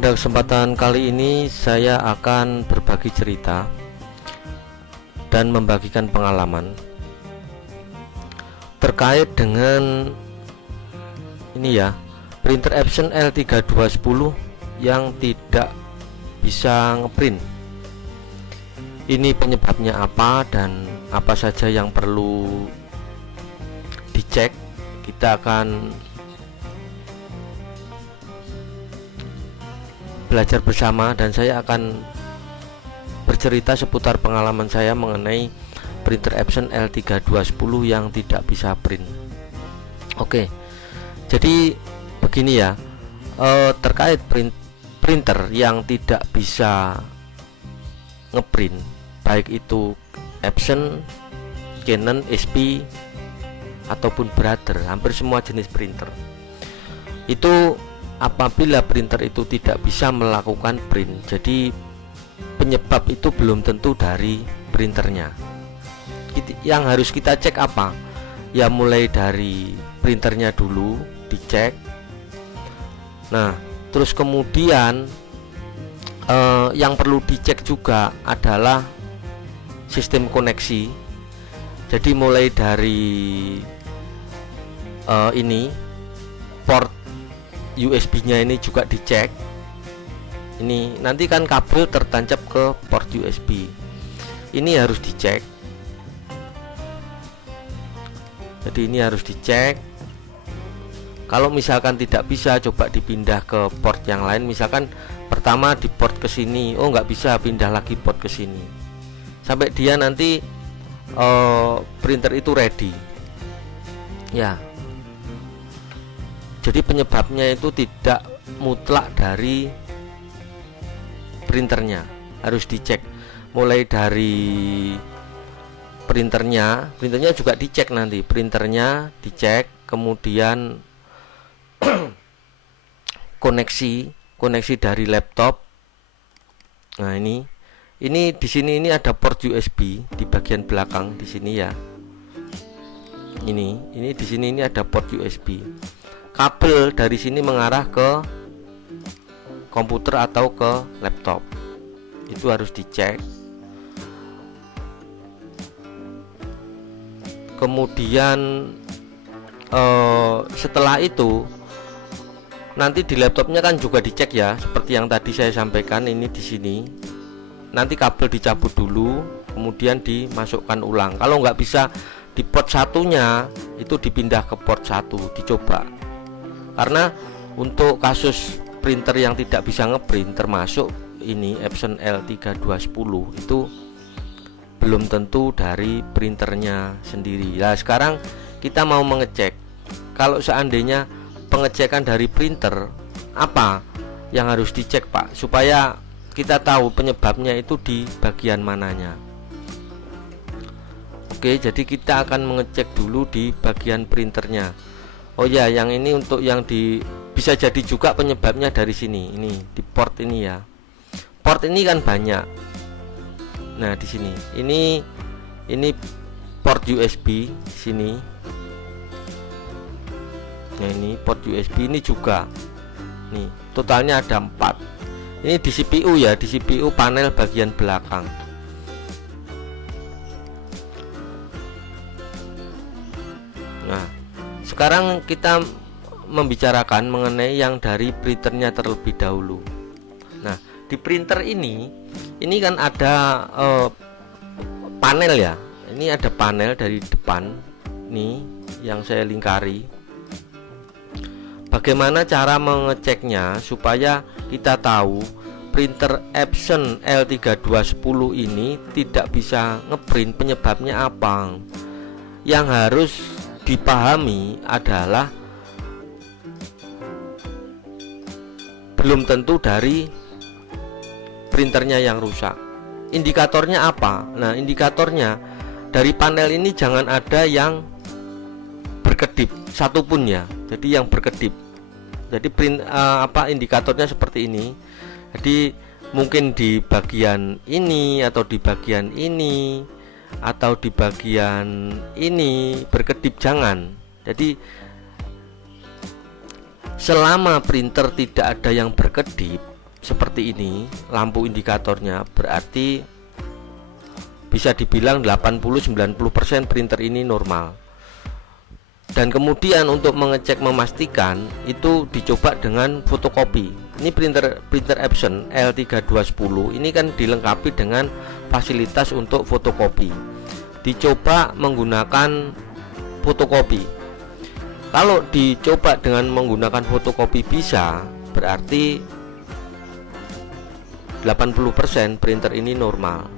Pada kesempatan kali ini saya akan berbagi cerita dan membagikan pengalaman terkait dengan ini ya, printer Epson L3210 yang tidak bisa ngeprint. Ini penyebabnya apa dan apa saja yang perlu dicek. Kita akan belajar bersama dan saya akan bercerita seputar pengalaman saya mengenai printer Epson L3210 yang tidak bisa print. Oke, jadi begini ya, terkait printer yang tidak bisa ngeprint, baik itu Epson, Canon, HP ataupun Brother, hampir semua jenis printer itu apabila printer itu tidak bisa melakukan print, jadi penyebab itu belum tentu dari printernya. Yang harus kita cek apa? Ya mulai dari printernya dulu dicek. Nah, terus kemudian yang perlu dicek juga adalah sistem koneksi. Jadi mulai dari ini port USB-nya ini juga dicek. Ini nanti kan kabel tertancap ke port USB. Ini harus dicek. Jadi ini harus dicek. Kalau misalkan tidak bisa, coba dipindah ke port yang lain. Misalkan pertama di port ke sini, oh nggak bisa, pindah lagi port ke sini. Sampai dia nanti printer itu ready. Ya. Jadi penyebabnya itu tidak mutlak dari printernya, harus dicek mulai dari printernya juga dicek, nanti printernya dicek, kemudian koneksi dari laptop. Nah, ini di sini ini ada port USB di bagian belakang di sini ya. Ini di sini ini ada port USB. Kabel dari sini mengarah ke komputer atau ke laptop, itu harus dicek. Kemudian setelah itu nanti di laptopnya kan juga dicek ya, seperti yang tadi saya sampaikan. Ini di sini nanti kabel dicabut dulu, kemudian dimasukkan ulang. Kalau nggak bisa di port satunya, itu dipindah ke port 1, dicoba. Karena untuk kasus printer yang tidak bisa ngeprint, termasuk ini Epson L3210, itu belum tentu dari printernya sendiri. Nah, sekarang kita mau mengecek. Kalau seandainya pengecekan dari printer, apa yang harus dicek, Pak, supaya kita tahu penyebabnya itu di bagian mananya. Oke, jadi kita akan mengecek dulu di bagian printernya. Oh ya, yang ini untuk yang bisa jadi juga penyebabnya dari sini. Ini di port ini ya. Port ini kan banyak. Nah, di sini. Ini port USB di sini. Nah, ini port USB ini juga. Nih, totalnya ada 4. Ini di CPU ya, di CPU panel bagian belakang. Nah, sekarang kita membicarakan mengenai yang dari printernya terlebih dahulu. Nah, di printer ini kan ada panel ya. Ini ada panel dari depan nih yang saya lingkari. Bagaimana cara mengeceknya supaya kita tahu printer Epson L3210 ini tidak bisa ngeprint, penyebabnya apa? Yang harus dipahami adalah belum tentu dari printernya yang rusak. Indikatornya apa? Nah, indikatornya dari panel ini jangan ada yang berkedip satupun ya. Jadi yang berkedip. Jadi indikatornya seperti ini. Jadi mungkin di bagian ini atau di bagian ini atau di bagian ini berkedip, jangan. Jadi selama printer tidak ada yang berkedip, seperti ini lampu indikatornya, berarti bisa dibilang 80-90% printer ini normal. Dan kemudian untuk mengecek memastikan itu dicoba dengan fotokopi. Ini printer Epson L3210 ini kan dilengkapi dengan fasilitas untuk fotokopi. Dicoba menggunakan fotokopi. Kalau dicoba dengan menggunakan fotokopi bisa, berarti 80% printer ini normal.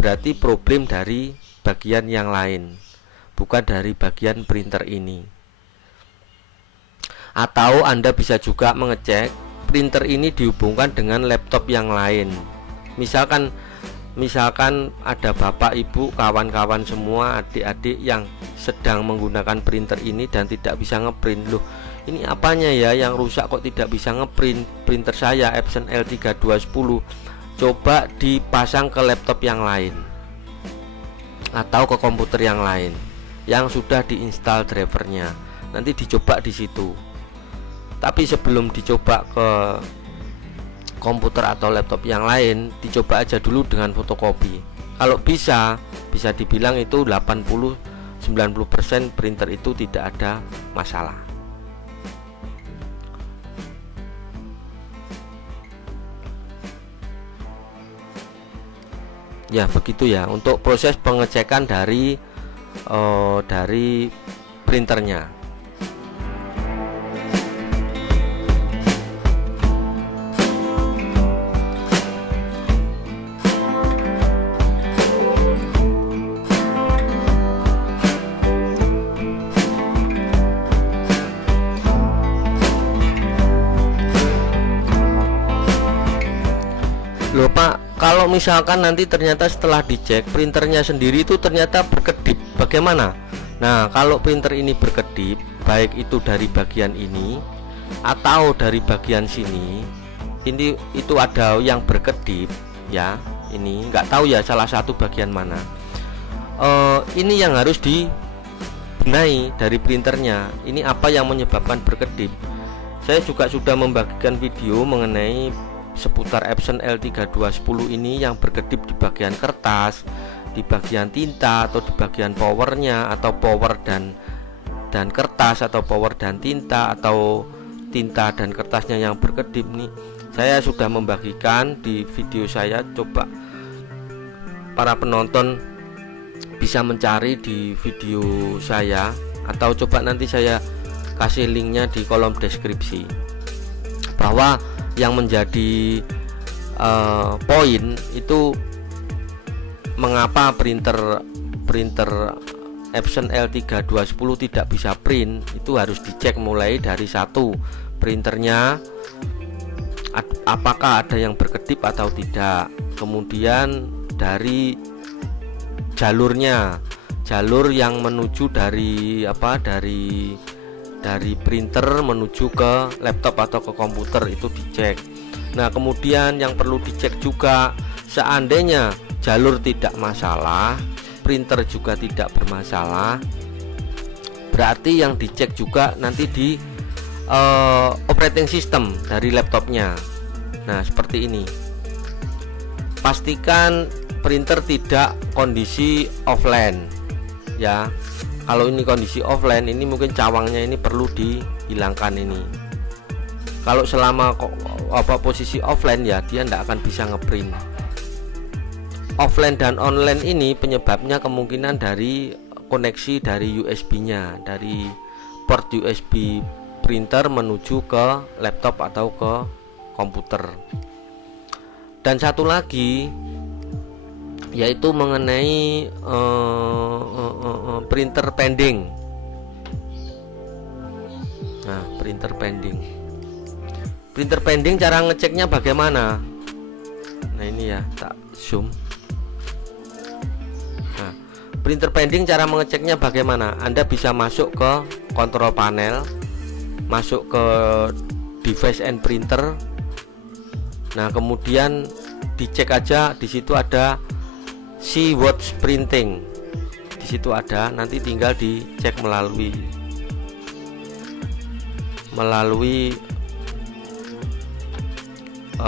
Berarti problem dari bagian yang lain, bukan dari bagian printer ini. Atau Anda bisa juga mengecek printer ini dihubungkan dengan laptop yang lain. Misalkan ada bapak, ibu, kawan-kawan semua, adik-adik yang sedang menggunakan printer ini dan tidak bisa ngeprint. Loh, ini apanya ya yang rusak kok tidak bisa ngeprint printer saya Epson L3210? Coba dipasang ke laptop yang lain atau ke komputer yang lain yang sudah diinstal drivernya. Nanti dicoba di situ. Tapi sebelum dicoba ke komputer atau laptop yang lain, dicoba aja dulu dengan fotokopi. Kalau bisa dibilang itu 80-90% printer itu tidak ada masalah. Ya begitu ya untuk proses pengecekan dari printernya. Loh Pak, kalau misalkan nanti ternyata setelah dicek printernya sendiri itu ternyata berkedip, bagaimana? Nah, kalau printer ini berkedip, baik itu dari bagian ini atau dari bagian sini, itu ada yang berkedip ya. Ini nggak tahu ya salah satu bagian mana. Ini yang harus dibenahi dari printernya. Ini apa yang menyebabkan berkedip? Saya juga sudah membagikan video mengenai seputar Epson L3210 ini yang berkedip di bagian kertas, di bagian tinta, atau di bagian powernya, atau power dan kertas, atau power dan tinta, atau tinta dan kertasnya yang berkedip nih. Saya sudah membagikan di video saya. Coba para penonton bisa mencari di video saya, atau coba nanti saya kasih linknya di kolom deskripsi, bahwa yang menjadi poin itu mengapa printer Epson L3210 tidak bisa print. Itu harus dicek mulai dari satu, printernya apakah ada yang berkedip atau tidak, kemudian dari jalur yang menuju dari printer menuju ke laptop atau ke komputer, itu dicek. Nah, kemudian yang perlu dicek juga, seandainya jalur tidak masalah, printer juga tidak bermasalah, berarti yang dicek juga nanti di operating system dari laptopnya. Nah, seperti ini. Pastikan printer tidak kondisi offline ya. Kalau ini kondisi offline, ini mungkin cawangnya ini perlu dihilangkan ini. Kalau selama posisi offline ya dia tidak akan bisa ngeprint. Offline dan online ini penyebabnya kemungkinan dari koneksi dari USB-nya, dari port USB printer menuju ke laptop atau ke komputer. Dan satu lagi yaitu mengenai printer pending. Nah, printer pending cara ngeceknya bagaimana? Nah, ini ya, tak zoom. Nah, printer pending cara mengeceknya bagaimana? Anda bisa masuk ke kontrol panel, masuk ke device and printer. Nah, kemudian dicek aja, di situ ada See What's Printing. Di situ ada, nanti tinggal dicek melalui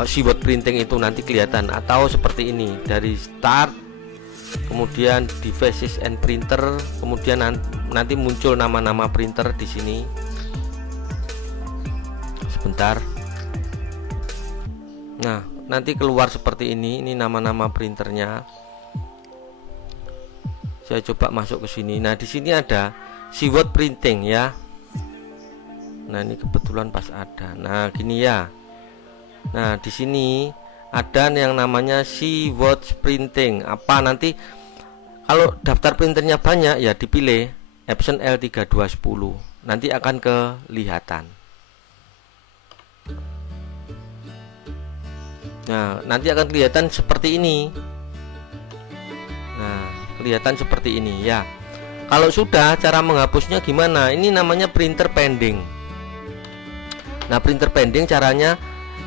keyword printing itu nanti kelihatan, atau seperti ini dari start, kemudian devices and printer, kemudian nanti muncul nama-nama printer di sini. Sebentar. Nah, nanti keluar seperti ini nama-nama printernya. Saya coba masuk ke sini. Nah, di sini ada keyword printing ya. Nah, ini kebetulan pas ada. Nah, gini ya. Nah, di sini ada yang namanya keyword printing. Apa nanti kalau daftar printernya banyak ya dipilih Epson L3210. Nanti akan kelihatan. Nah, nanti akan kelihatan seperti ini. Nah, kelihatan seperti ini ya. Kalau sudah, cara menghapusnya gimana? Ini namanya printer pending. Nah, printer pending caranya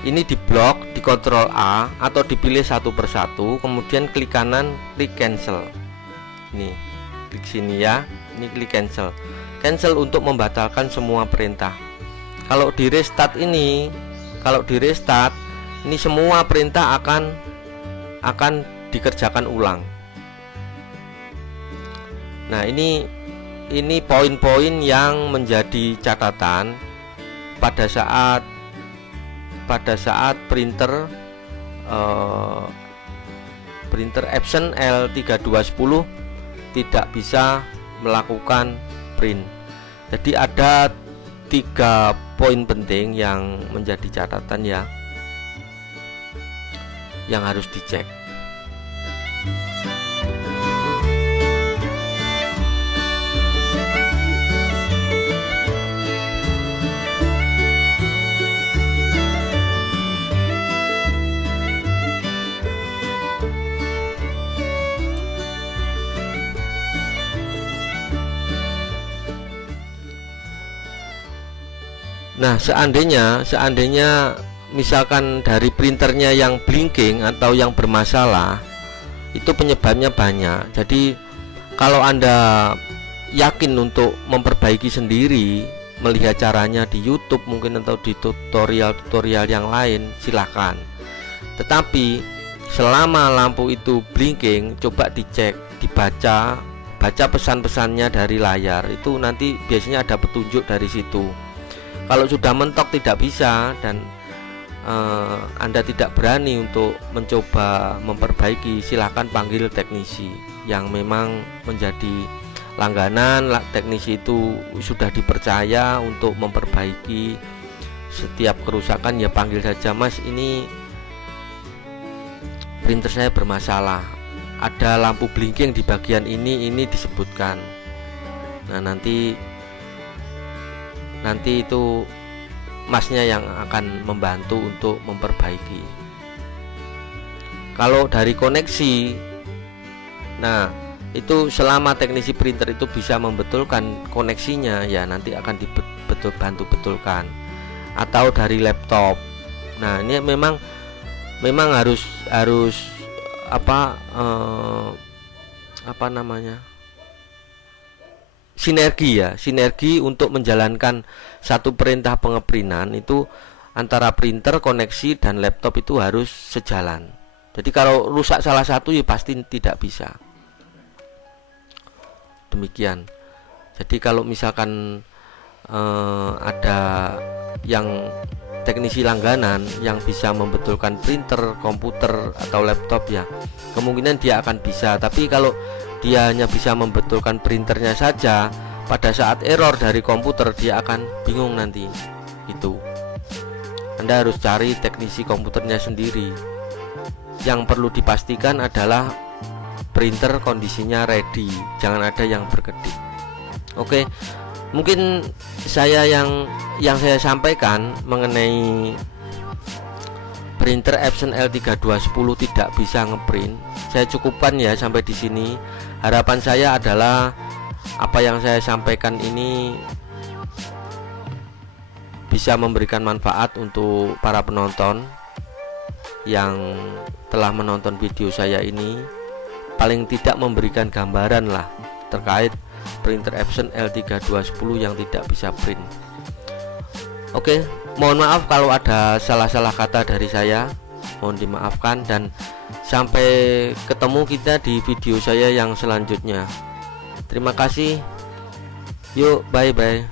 ini di blok, di Ctrl A atau dipilih satu persatu, kemudian klik kanan, klik cancel. Ini, klik sini ya. Ini klik cancel. Cancel untuk membatalkan semua perintah. Kalau di restart ini, ini semua perintah akan dikerjakan ulang. Nah, ini poin-poin yang menjadi catatan pada saat printer Epson L3210 tidak bisa melakukan print. Jadi ada 3 poin penting yang menjadi catatan ya, yang harus dicek. Nah, seandainya misalkan dari printernya yang blinking atau yang bermasalah, itu penyebabnya banyak. Jadi kalau Anda yakin untuk memperbaiki sendiri, melihat caranya di YouTube mungkin atau di tutorial-tutorial yang lain, silahkan. Tetapi selama lampu itu blinking, coba dicek, baca pesan-pesannya dari layar. Itu nanti biasanya ada petunjuk dari situ. Kalau sudah mentok tidak bisa dan Anda tidak berani untuk mencoba memperbaiki, silahkan panggil teknisi yang memang menjadi langganan. Teknisi itu sudah dipercaya untuk memperbaiki setiap kerusakan. Ya panggil saja, Mas, ini printer saya bermasalah, ada lampu blinking di bagian ini disebutkan. Nah, nanti itu Masnya yang akan membantu untuk memperbaiki. Kalau dari koneksi, nah itu selama teknisi printer itu bisa membetulkan koneksinya, ya nanti akan bantu betulkan. Atau dari laptop. Nah, ini memang harus sinergi untuk menjalankan satu perintah pengeprinan itu antara printer, koneksi, dan laptop itu harus sejalan. Jadi kalau rusak salah satu ya pasti tidak bisa. Demikian. Jadi kalau misalkan ada yang teknisi langganan yang bisa membetulkan printer, komputer, atau laptop, ya kemungkinan dia akan bisa. Tapi kalau dia hanya bisa membetulkan printernya saja, pada saat error dari komputer dia akan bingung nanti. Itu Anda harus cari teknisi komputernya sendiri. Yang perlu dipastikan adalah printer kondisinya ready, jangan ada yang berkedip. Oke, mungkin yang saya sampaikan mengenai printer Epson L3210 tidak bisa ngeprint, saya cukupkan ya sampai di sini. Harapan saya adalah apa yang saya sampaikan ini bisa memberikan manfaat untuk para penonton yang telah menonton video saya ini. Paling tidak memberikan gambaran lah terkait printer Epson L3210 yang tidak bisa print. Oke, Mohon maaf kalau ada salah-salah kata dari saya, mohon dimaafkan, dan sampai ketemu kita di video saya yang selanjutnya. Terima kasih. Yuk, bye bye.